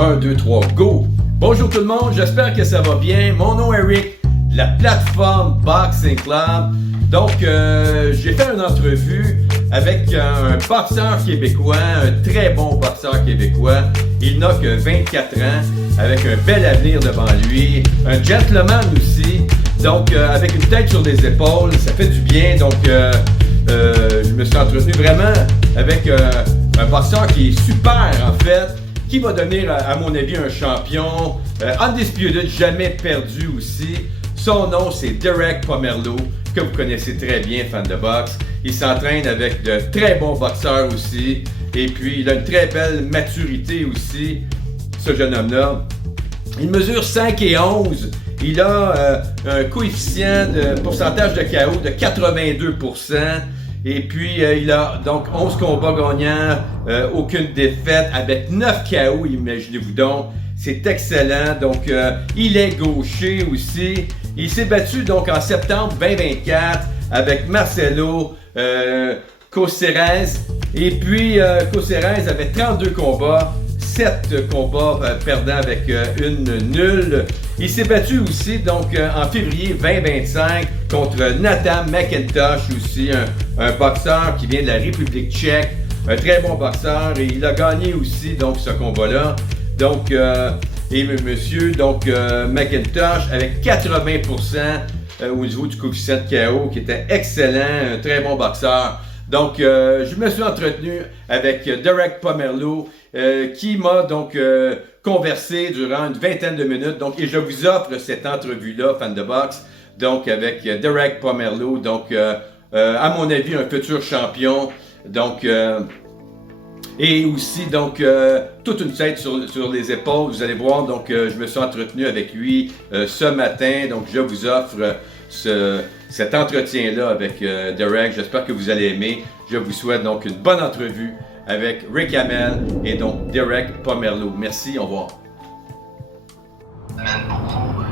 1, 2, 3, go! Bonjour tout le monde, j'espère que ça va bien. Mon nom est Eric, de la plateforme Boxing Club. Donc, j'ai fait une entrevue avec un boxeur québécois, un très bon boxeur québécois. Il n'a que 24 ans, avec un bel avenir devant lui. Un gentleman aussi, donc avec une tête sur les épaules, ça fait du bien. Donc, je me suis entretenu vraiment avec un boxeur qui est super en fait, qui va devenir à mon avis un champion, undisputed, jamais perdu aussi. Son nom c'est Derek Pomerleau, que vous connaissez très bien, fan de boxe. Il s'entraîne avec de très bons boxeurs aussi, et puis il a une très belle maturité aussi, ce jeune homme-là. Il mesure 5 et 11. Il a un coefficient de pourcentage de KO de 82%. Et puis, il a donc 11 combats gagnants, aucune défaite, avec 9 KO, imaginez-vous donc. C'est excellent. Donc, il est gaucher aussi. Il s'est battu donc en septembre 2024 avec Marcelo Coceres. Et puis, Coceres avait 32 combats. 7 combats perdants avec une nulle. Il s'est battu aussi donc en février 2025 contre Nathan McIntosh aussi, un boxeur qui vient de la République tchèque, un très bon boxeur, et il a gagné aussi donc ce combat-là. Donc et monsieur donc McIntosh avec 80% au niveau du coefficient de KO qui était excellent, un très bon boxeur. Donc je me suis entretenu avec Derek Pomerleau qui m'a donc conversé durant une vingtaine de minutes. Donc, et je vous offre cette entrevue-là, fan de boxe, donc avec Derek Pomerleau, donc à mon avis un futur champion. Donc et aussi donc toute une tête sur les épaules. Vous allez voir. Donc je me suis entretenu avec lui ce matin. Donc je vous offre cet entretien-là avec Derek. J'espère que vous allez aimer. Je vous souhaite donc une bonne entrevue avec Rick Hamel et donc Derek Pomerleau. Merci, au revoir. Ça mène beaucoup.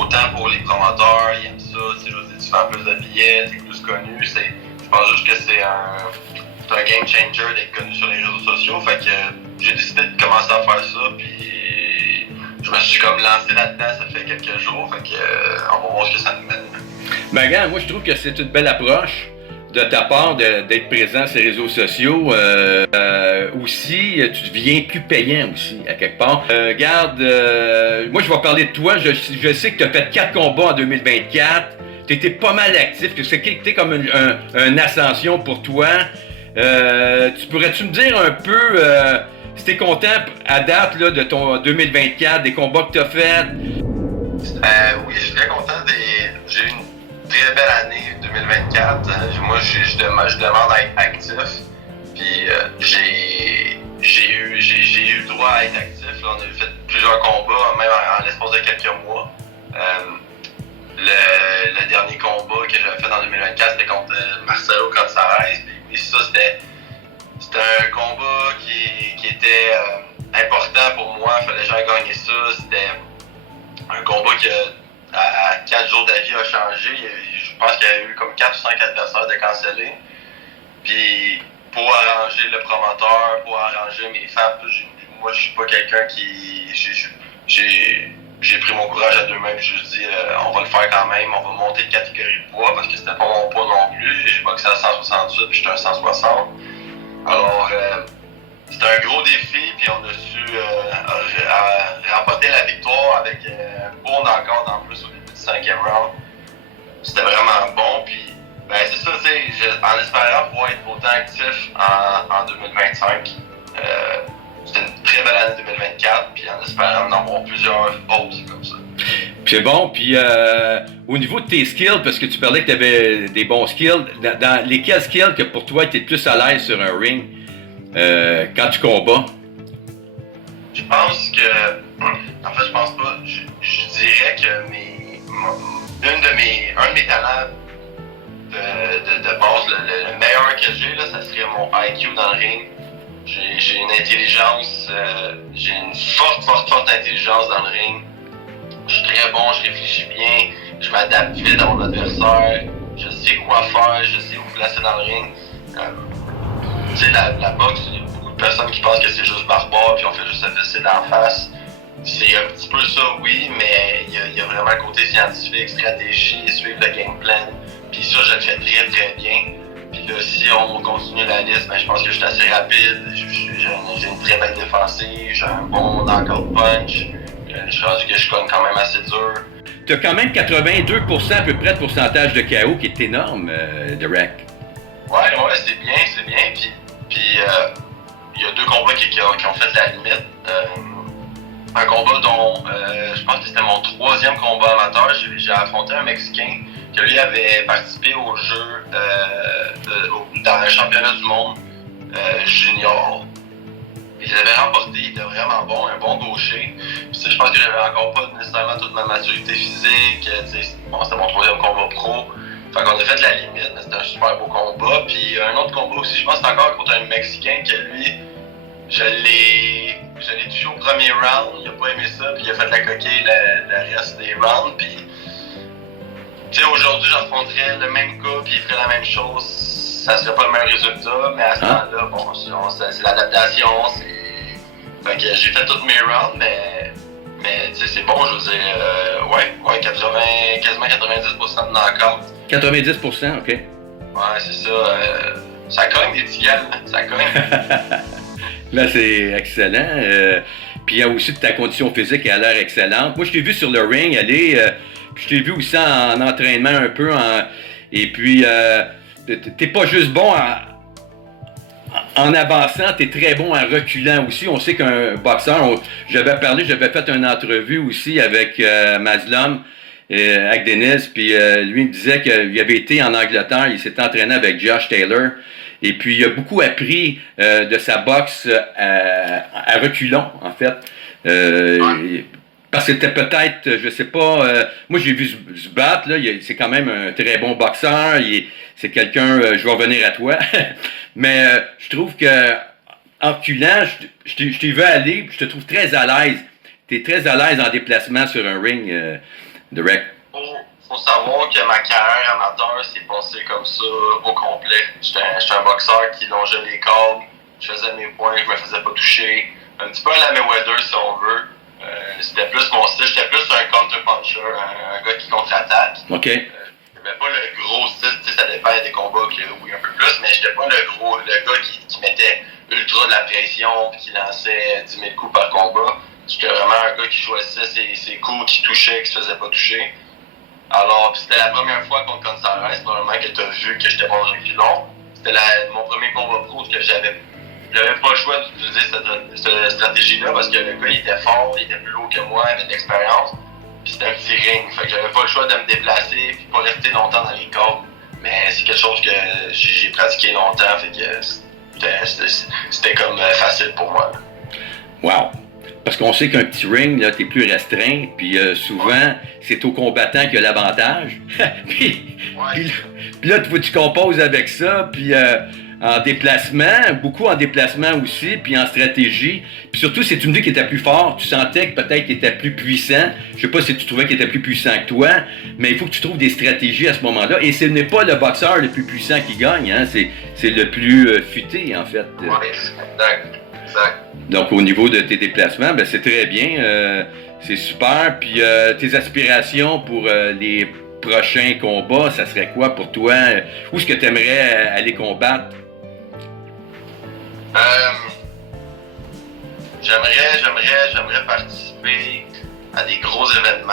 Autant pour les promoteurs, ils aiment ça. Je veux dire, tu fais plus de billets, tu es plus connu. Je pense juste que c'est un game changer d'être connu sur les réseaux sociaux. Fait que j'ai décidé de commencer à faire ça. Puis je me suis comme lancé là-dedans, ça fait quelques jours. Fait que on va voir ce que ça nous mène. Ben, regarde, moi je trouve que c'est une belle approche de ta part d'être présent sur les réseaux sociaux. Aussi, tu deviens plus payant aussi, à quelque part. Regarde, moi je vais parler de toi. Je sais que tu as fait 4 combats en 2024. Tu étais pas mal actif, que c'était comme une ascension pour toi. Pourrais-tu me dire un peu si tu es content à date là, de ton 2024, des combats que tu as fait? Oui, je suis très content. J'ai eu une très belle année 2024. Moi, je demande à être actif. Puis j'ai eu le droit à être actif. Là, on a fait plusieurs combats, même en l'espace de quelques mois. Le dernier combat que j'avais fait en 2024, c'était contre Marcelo Coceres. Puis ça, c'était un combat qui était important pour moi. Il fallait que j'aille gagner ça. C'était un combat qui à 4 jours d'avis a changé. Je pense qu'il y a eu comme 4 ou 5 adversaires de canceller. Puis pour arranger le promoteur, pour arranger mes fans, moi je suis pas quelqu'un qui. J'ai pris mon courage à deux mains et je me suis dit on va le faire quand même, on va monter de catégorie de poids parce que c'était pas mon poids non plus. J'ai boxé à 168 puis j'étais à 160. Alors c'était un gros défi, puis on a su remporter la victoire avec un beau knockout en plus au début du 5e round. C'était vraiment bon, puis ben, c'est ça, en espérant pouvoir être autant actif en 2025. C'était une très belle année 2024, puis en espérant en avoir plusieurs autres comme ça. C'est bon, puis au niveau de tes skills, parce que tu parlais que tu avais des bons skills, dans lesquels skills que pour toi tu es plus à l'aise sur un ring quand tu combats? Je pense que. En fait, je pense pas. Je dirais que un de mes talents de base, le meilleur que j'ai, là, ça serait mon IQ dans le ring. J'ai une intelligence, j'ai une forte intelligence dans le ring. Je suis très bon, je réfléchis bien, je m'adapte vite à mon adversaire, je sais quoi faire, je sais où placer dans le ring. La boxe, il y a beaucoup de personnes qui pensent que c'est juste barbare puis on fait juste se fesser d'en face. C'est un petit peu ça, oui, mais il y a vraiment le côté scientifique, stratégie, suivre le game plan. Puis ça, je le fais très très bien. Puis là, si on continue la liste, ben, je pense que je suis assez rapide. J'ai une très belle défensive, j'ai un bon knockout punch. Je pense que je cogne quand même assez dur. Tu as quand même 82% à peu près de pourcentage de KO qui est énorme, Derek. Ouais, c'est bien. Puis il y a 2 combats qui ont fait la limite. Un combat dont je pense que c'était mon 3e combat amateur. J'ai affronté un Mexicain qui lui avait participé au jeu dans le championnat du monde junior. Il avait remporté, il était vraiment bon, un bon gaucher. Puis je pense que j'avais encore pas nécessairement toute ma maturité physique. Bon, c'était mon 3e combat pro. Fait qu'on a fait la limite, mais c'était un super beau combat. Puis un autre combat aussi, je pense que c'était encore contre un Mexicain que lui, je l'ai touché au premier round, il a pas aimé ça, puis il a fait la coquille le reste des rounds. Puis, tu sais, aujourd'hui, j'affronterais le même gars, puis il ferait la même chose. Ça serait pas le même résultat, mais à ce temps-là, bon, c'est l'adaptation, Fait que j'ai fait tous mes rounds, mais tu sais, c'est bon, je veux dire, quasiment 90% de knockout. 90%, ok. Ouais, c'est ça. Ça cogne des petits gars, ça cogne. Là, c'est excellent. Puis il y a aussi ta condition physique qui a l'air excellente. Moi, je t'ai vu sur le ring aller, puis je t'ai vu aussi en entraînement un peu. Et puis, t'es pas juste bon en avançant, t'es très bon en reculant aussi. On sait qu'un boxeur, j'avais fait une entrevue aussi avec Masloum, avec Dennis, puis lui il me disait qu'il avait été en Angleterre, il s'est entraîné avec Josh Taylor. Et puis, il a beaucoup appris de sa boxe à reculons, en fait. Parce que c'était peut-être, je sais pas, moi j'ai vu se battre, là, c'est quand même un très bon boxeur, c'est quelqu'un, je vais revenir à toi, mais je trouve que en reculant, je t'y veux aller, puis je te trouve très à l'aise. Tu es très à l'aise en déplacement sur un ring, Derek. Faut savoir que ma carrière amateur s'est passée comme ça au complet. J'étais un boxeur qui longeait les câbles, je faisais mes points, je me faisais pas toucher. Un petit peu à la Mayweather si on veut. C'était plus mon style, j'étais plus un counter-puncher, un gars qui contre-attaque. OK. J'avais pas le gros style, ça dépend des combats, oui un peu plus, mais j'étais pas le gars qui mettait ultra de la pression et qui lançait 10 000 coups par combat. J'étais vraiment un gars qui choisissait ses coups, qui touchait, qui se faisait pas toucher. Alors, c'était la première fois contre Gonzalez, probablement que tu as vu que j'étais bon reculon. C'était mon premier combat pro que j'avais pas le choix d'utiliser cette stratégie-là parce que le gars il était fort, il était plus lourd que moi, il avait de l'expérience. Puis c'était un petit ring, fait que j'avais pas le choix de me déplacer puis pas rester longtemps dans les câbles. Mais c'est quelque chose que j'ai pratiqué longtemps, fait que c'était comme facile pour moi. Wow! Parce qu'on sait qu'un petit ring, là, t'es plus restreint, puis souvent, c'est au combattant qui a l'avantage. puis là, tu composes avec ça, puis en déplacement, beaucoup en déplacement aussi, puis en stratégie. Puis surtout, si tu me dis qu'il était plus fort, tu sentais que peut-être qu'il était plus puissant. Je sais pas si tu trouvais qu'il était plus puissant que toi, mais il faut que tu trouves des stratégies à ce moment-là. Et ce n'est pas le boxeur le plus puissant qui gagne, hein, c'est le plus futé, en fait. Oui, exact. Donc, au niveau de tes déplacements, ben, c'est très bien. C'est super. Puis, tes aspirations pour les prochains combats, ça serait quoi pour toi? Où est-ce que tu aimerais aller combattre? J'aimerais participer à des gros événements.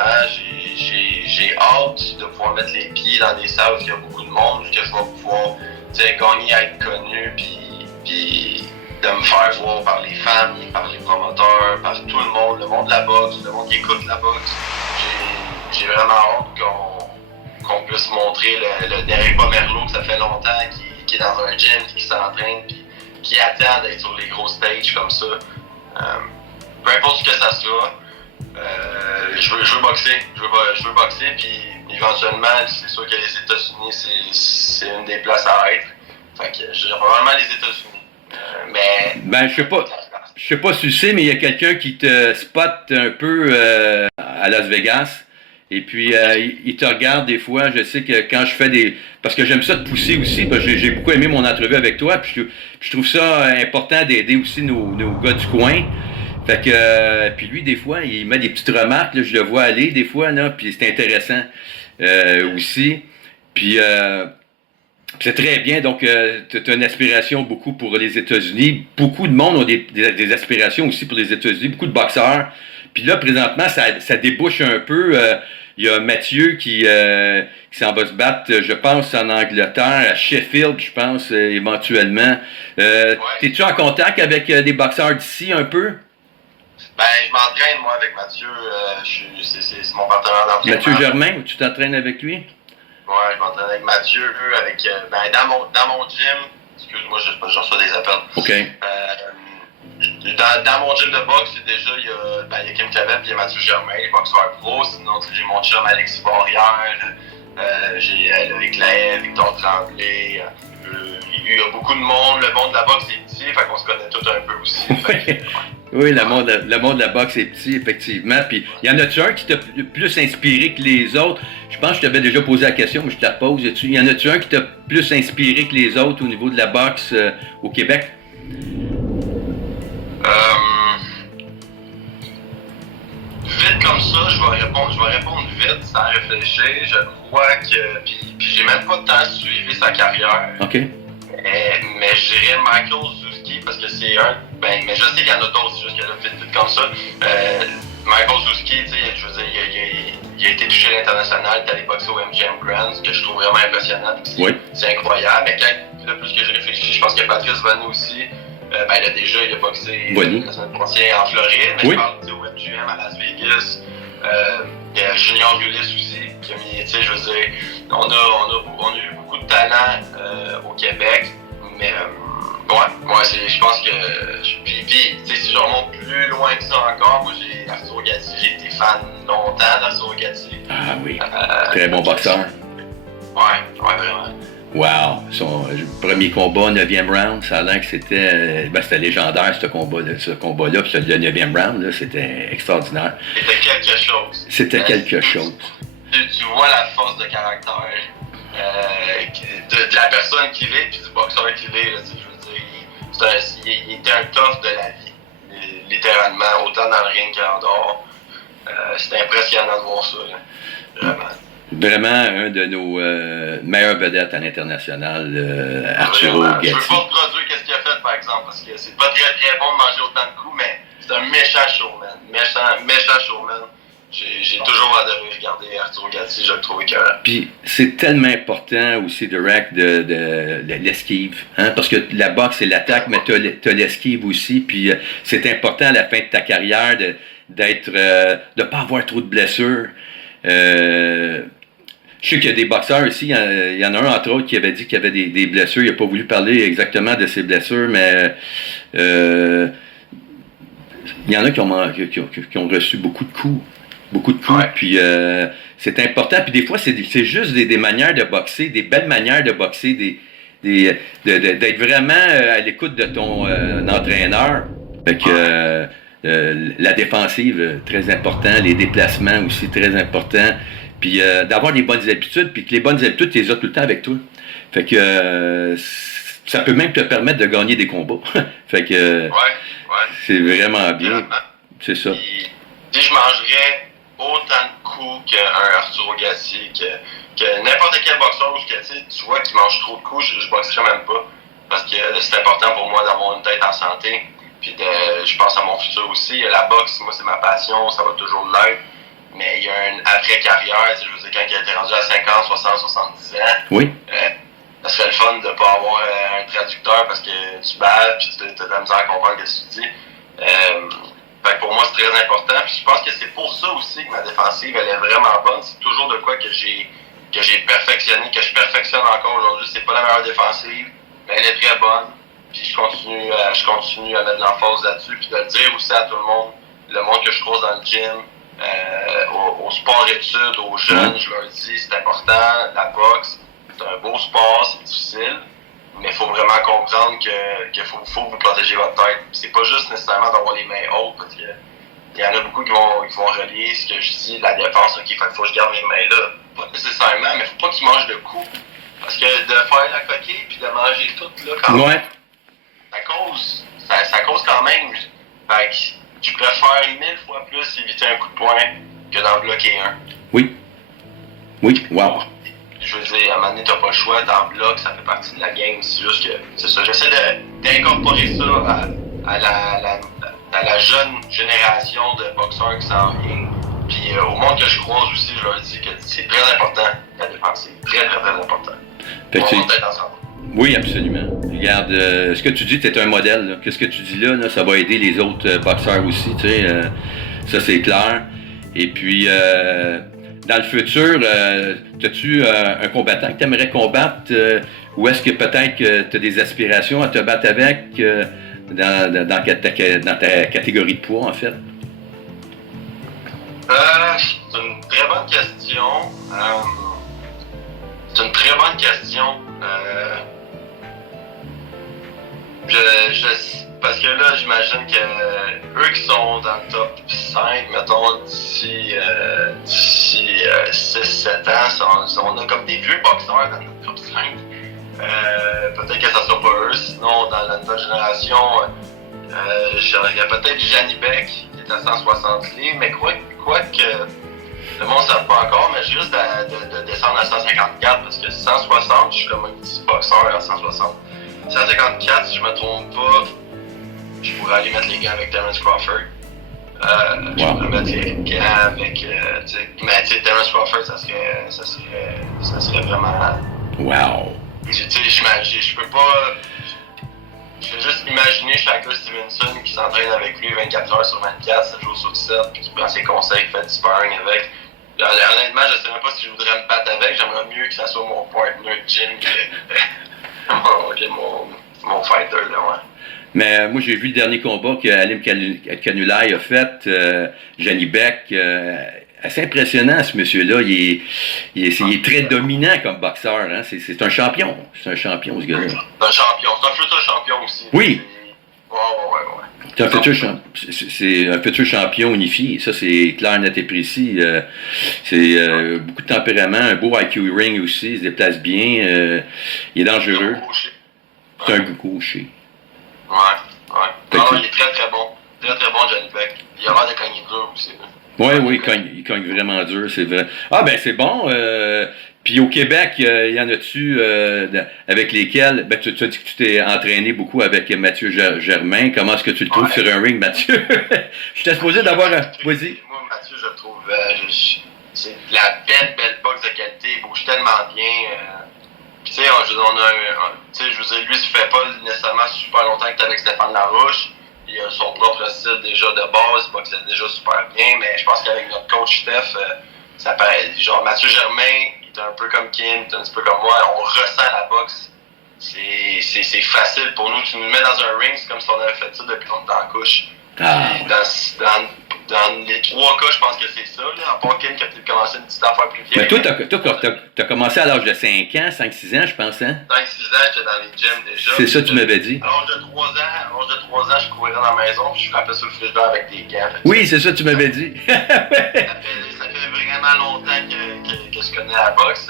J'ai hâte de pouvoir mettre les pieds dans des salles où il y a beaucoup de monde, où je vais pouvoir gagner à être connu, puis de me faire voir par les fans, par les promoteurs, par tout le monde de la boxe, le monde qui écoute la boxe. J'ai vraiment hâte qu'on puisse montrer le Derek Pomerleau que ça fait longtemps, qui est dans un gym, qui s'entraîne, puis qui attend d'être sur les gros stages comme ça. Peu importe ce que ça sera, je veux boxer. Je veux boxer, puis éventuellement, c'est sûr que les États-Unis, c'est une des places à être. Fait que je dirais probablement les États-Unis. Ben, je sais pas si tu sais, mais il y a quelqu'un qui te spot un peu à Las Vegas. Et puis, il te regarde des fois. Je sais que quand je fais des... Parce que j'aime ça de pousser aussi. Parce que j'ai beaucoup aimé mon entrevue avec toi. Puis je trouve ça important d'aider aussi nos gars du coin. Fait que... puis lui, des fois, il met des petites remarques. Là, je le vois aller des fois. Là, puis c'est intéressant aussi. Puis... c'est très bien. Donc, tu as une aspiration beaucoup pour les États-Unis. Beaucoup de monde ont des aspirations aussi pour les États-Unis. Beaucoup de boxeurs. Puis là, présentement, ça débouche un peu. Il y a Mathieu qui s'en va se battre, je pense, en Angleterre, à Sheffield, je pense, éventuellement. Ouais. T'es-tu en contact avec des boxeurs d'ici un peu? Ben, je m'entraîne, moi, avec Mathieu. C'est mon partenaire d'entraînement. Mathieu Germain, tu t'entraînes avec lui? Ouais, je m'entraîne avec Mathieu, avec, dans mon gym. Excuse-moi, je reçois des appels. OK. Dans mon gym de boxe, déjà, il y a Kim Clavel et il y a Mathieu Germain, les boxeurs pros. Sinon, j'ai mon chum Alexis Barrière, j'ai Loïc Lahaye, Victor Tremblay. Il y a beaucoup de monde. Le monde de la boxe est petit, fait qu'on se connaît tous un peu aussi. Oui, le monde de la boxe est petit, effectivement. Puis, y en a-tu un qui t'a plus inspiré que les autres? Je pense que je t'avais déjà posé la question, mais je te la pose. Y en a-tu un qui t'a plus inspiré que les autres au niveau de la boxe au Québec? Vite comme ça, je vais répondre vite, sans réfléchir. Je crois que... Puis j'ai même pas tant suivi sa carrière. OK. Mais je dirais Michael Zuzki, parce que c'est un... Ben, mais je sais qu'il y en a d'autres, c'est juste que là, vite comme ça. Michael Zuzki, tu sais, je veux dire, il a été touché à l'international, il est allé boxer au MGM Grand, ce que je trouve vraiment impressionnant. C'est incroyable. Mais le plus que je réfléchis, je pense que Patrice Vanny aussi, il a boxé la semaine passée en Floride, mais je parle au MGM à Las Vegas. Il y a Junior Ulysse aussi, qui a mis, tu sais, je veux dire, on a eu beaucoup de talent au Québec, mais je pense que. Puis tu sais, si je remonte plus loin que ça encore, moi j'ai Arturo Gatti, j'ai été fan longtemps d'Arturo Gatti. Ah oui. Très bon boxeur. Ouais, vraiment. Wow! Son premier combat, 9e round, ça a l'air que c'était légendaire ce combat-là, puis le 9e round, là, c'était extraordinaire. C'était quelque chose. C'était quelque chose. Tu vois la force de caractère de la personne qu'il est, puis du boxeur qu'il est, là, je veux dire, il était un tough de la vie, littéralement, autant dans le ring qu'en dehors. C'était impressionnant de voir ça, là. Vraiment. Vraiment un de nos meilleurs vedettes à l'international, Arturo Gatti. Je veux pas reproduire ce qu'il a fait, par exemple, parce que c'est pas très très bon de manger autant de coups, mais c'est un méchant showman. Méchant showman. J'ai toujours adoré regarder Arturo Gatti, je le trouve écœurant. Puis c'est tellement important aussi, Derek, de l'esquive. Hein? Parce que la boxe, c'est l'attaque, mais t'as l'esquive aussi. Puis c'est important à la fin de ta carrière de pas avoir trop de blessures. Je sais qu'il y a des boxeurs ici, il y en a un entre autres qui avait dit qu'il y avait des blessures, il n'a pas voulu parler exactement de ses blessures, mais il y en a qui ont reçu beaucoup de coups, ouais. Puis c'est important, puis des fois c'est juste des manières de boxer, des belles manières de boxer, d'être vraiment à l'écoute de ton entraîneur. Fait que la défensive, très important, les déplacements aussi, très important. Puis d'avoir des bonnes habitudes, puis que les bonnes habitudes, tu les as tout le temps avec toi. Fait que ça peut même te permettre de gagner des combats. Fait que c'est vraiment bien. C'est ça. Puis, si je mangerais autant de coups qu'un Arturo Gatti, que n'importe quel boxeur, tu vois qu'il mange trop de coups, je boxerais même pas. Parce que c'est important pour moi d'avoir une tête en santé. Puis je pense à mon futur aussi. La boxe, moi, c'est ma passion, ça va toujours l'être. Mais il y a une après-carrière, je veux dire, quand il a été rendu à 50, 60, 70 ans, oui. Ça serait le fun de ne pas avoir un traducteur parce que tu baves et tu as de la misère à comprendre ce que tu dis. Fait que pour moi, c'est très important. Puis je pense que c'est pour ça aussi que ma défensive, elle est vraiment bonne. C'est toujours de quoi que j'ai perfectionné, que je perfectionne encore aujourd'hui. C'est pas la meilleure défensive, mais elle est très bonne. Puis je continue à mettre de l'emphase là-dessus. Puis de le dire aussi à tout le monde que je croise dans le gym. Au sport-études, aux jeunes, je leur dis c'est important, la boxe, c'est un beau sport, c'est difficile, mais il faut vraiment comprendre qu'il faut vous protéger votre tête. C'est pas juste nécessairement d'avoir les mains hautes, parce que il y en a beaucoup qui vont relier ce que je dis, la défense, ok, faut que je garde mes mains là. Pas nécessairement, mais faut pas qu'ils mangent de coups. Parce que de faire la coquille puis de manger tout, là, quand même, ça cause quand même. Fait que je préfère 1000 fois plus éviter un coup de poing que d'en bloquer un. Oui. Oui, wow. Je veux dire, à un moment donné, t'as pas le choix, t'en bloques, ça fait partie de la game. C'est juste que, c'est ça, j'essaie d'incorporer ça à la jeune génération de boxeurs qui s'en vient. Puis au monde que je croise aussi, je leur dis que c'est très important, la défense. C'est très, très, très important. On va être ensemble. Oui, absolument. Regarde, ce que tu dis, tu es un modèle. Là. Qu'est-ce que tu dis là, ça va aider les autres boxeurs aussi, tu sais. Ça, c'est clair. Et puis, dans le futur, as-tu un combattant que tu aimerais combattre ou est-ce que peut-être que tu as des aspirations à te battre avec dans ta catégorie de poids, en fait? C'est une très bonne question. Parce que là, j'imagine que eux qui sont dans le top 5, mettons, d'ici 6-7 ans, on a comme des vieux boxeurs dans notre top 5. Peut-être que ça sera pas eux, sinon dans notre génération, il y a peut-être Gianni Beck qui est à 160 livres, mais quoi que le monde ne savent pas encore, mais juste de descendre à 154 parce que 160, je suis comme un petit boxeur à 160. 154, si je me trompe pas, je pourrais aller mettre les gants avec Terence Crawford. Je pourrais mettre les gants avec. Mais tu sais, Terence Crawford, ça serait vraiment. Wow! Tu sais, je peux pas. Je vais juste imaginer Shakur Stevenson qui s'entraîne avec lui 24 heures sur 24, 7 jours sur 7, puis qui prend ses conseils, qui fait du sparring avec. Honnêtement, je sais même pas si je voudrais me battre avec. J'aimerais mieux que ça soit mon partner de gym que mon fighter, là, ouais. Mais moi, j'ai vu le dernier combat que Alim Kanulai a fait, Gianni Beck. Assez impressionnant, ce monsieur-là. Il est très dominant comme boxeur. Hein? C'est un champion. C'est un champion, ce gars-là. C'est un champion. C'est un futur champion aussi. Oui. Ouais. C'est un futur champion unifié. Ça, c'est clair, net et précis. C'est beaucoup de tempérament, un beau IQ ring aussi. Il se déplace bien. Il est dangereux. C'est un gaucher. Ouais. Non, il est très, très bon. Très, très bon, Gianni Beck. Il a l'air de cogner dur aussi. Oui, il cogne vraiment dur, c'est vrai. Ah, ben c'est bon. Puis au Québec, il y en a-tu avec lesquels, ben tu as dit que tu t'es entraîné beaucoup avec Mathieu Germain. Comment est-ce que tu le trouves sur un ring, Mathieu? Je t'ai supposé d'avoir un... Vas-y. Moi, Mathieu, je le trouve... c'est de la belle boxe de qualité. Il bouge tellement bien. Puis tu sais, je veux dire, lui, ça fait pas nécessairement super longtemps que t'es avec Stéphane Larouche. Il a son propre style déjà de base, il boxe déjà super bien, mais je pense qu'avec notre coach Steph, ça paraît, genre Mathieu Germain, il est un peu comme Kim, il est un petit peu comme moi, on ressent la boxe. C'est facile pour nous, tu nous mets dans un ring, c'est comme si on avait fait ça depuis qu'on était en couche. Dans les 3 cas, je pense que c'est ça, là, à part Kim qui a peut-être commencé une petite affaire plus vieille. Mais toi, t'as commencé à l'âge de 5 ans, 5-6 ans, je pense, hein? 5-6 ans, j'étais dans les gyms déjà. C'est ça que tu m'avais dit. À l'âge de 3 ans, je courais dans la maison puis je frappais sur le frigidaire avec des gants. Oui, c'est ça que tu m'avais dit. ça fait vraiment longtemps que je connais la boxe.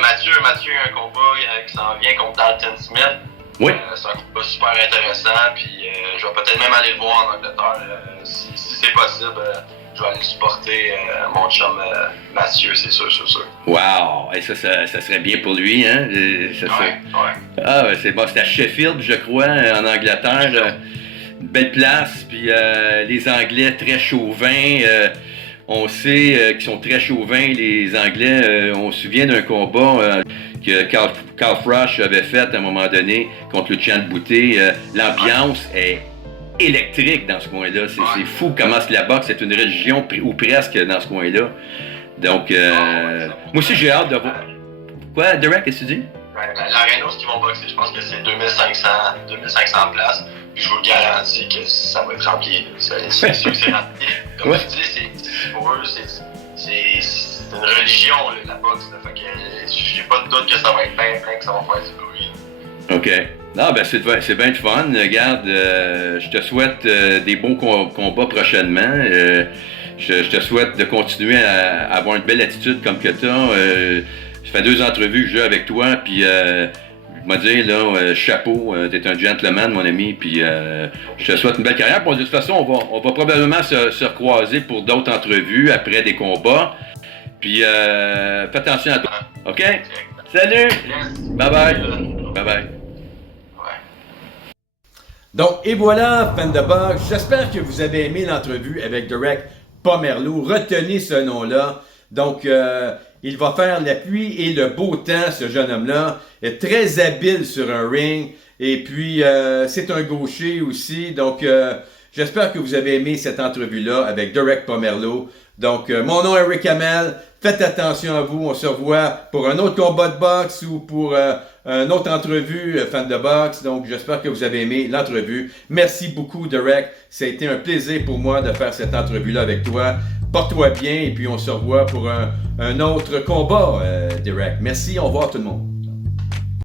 Mathieu a un combat qui s'en vient contre Dalton Smith. Oui. C'est un combat super intéressant, puis je vais peut-être même aller le voir en Angleterre. Si c'est possible, je vais aller supporter mon chum Mathieu, c'est sûr. Wow! Et ça serait bien pour lui, hein? Ouais. Ah, c'est bon. C'est à Sheffield, je crois, en Angleterre. Une belle place, puis les Anglais très chauvins. On sait qu'ils sont très chauvins, les Anglais. On se souvient d'un combat que Carl Froch avait fait à un moment donné contre Lucien Boutet. L'ambiance est électrique dans ce coin-là. C'est fou comment la boxe est une religion ou presque dans ce coin-là. Donc, moi aussi, j'ai hâte de voir. Quoi, Derek, qu'est-ce que tu dis? L'aréna où ils vont boxer, je pense que c'est 2500 places. Puis je vous le garantis que ça va être rempli. C'est sûr que c'est rempli. Comme tu dis, pour eux, c'est une religion, la boxe. Là. Fait que j'ai pas de doute que ça va être plein, que ça va faire du bruit. OK. Non, ben c'est bien de fun. Regarde, je te souhaite des bons combats prochainement. Je te souhaite de continuer à avoir une belle attitude comme que tu as. Ça fait 2 entrevues que je joue avec toi, puis je vais dire, là, chapeau, t'es un gentleman, mon ami, puis je te souhaite une belle carrière. Bon, de toute façon, on va probablement se recroiser pour d'autres entrevues après des combats. Puis fais attention à toi. OK? Salut! Bye bye! Bye bye! Donc, et voilà, fans de boxe, j'espère que vous avez aimé l'entrevue avec Derek Pomerleau. Retenez ce nom-là. Donc, il va faire la pluie et le beau temps, ce jeune homme-là. Il est très habile sur un ring. Et puis, c'est un gaucher aussi. Donc, j'espère que vous avez aimé cette entrevue-là avec Derek Pomerleau. Donc, mon nom est Eric Hamel. Faites attention à vous. On se revoit pour un autre combat de boxe ou pour une autre entrevue, fan de boxe. Donc, j'espère que vous avez aimé l'entrevue. Merci beaucoup, Derek. Ça a été un plaisir pour moi de faire cette entrevue-là avec toi. Porte-toi bien et puis on se revoit pour un autre combat, Derek. Merci. Au revoir tout le monde.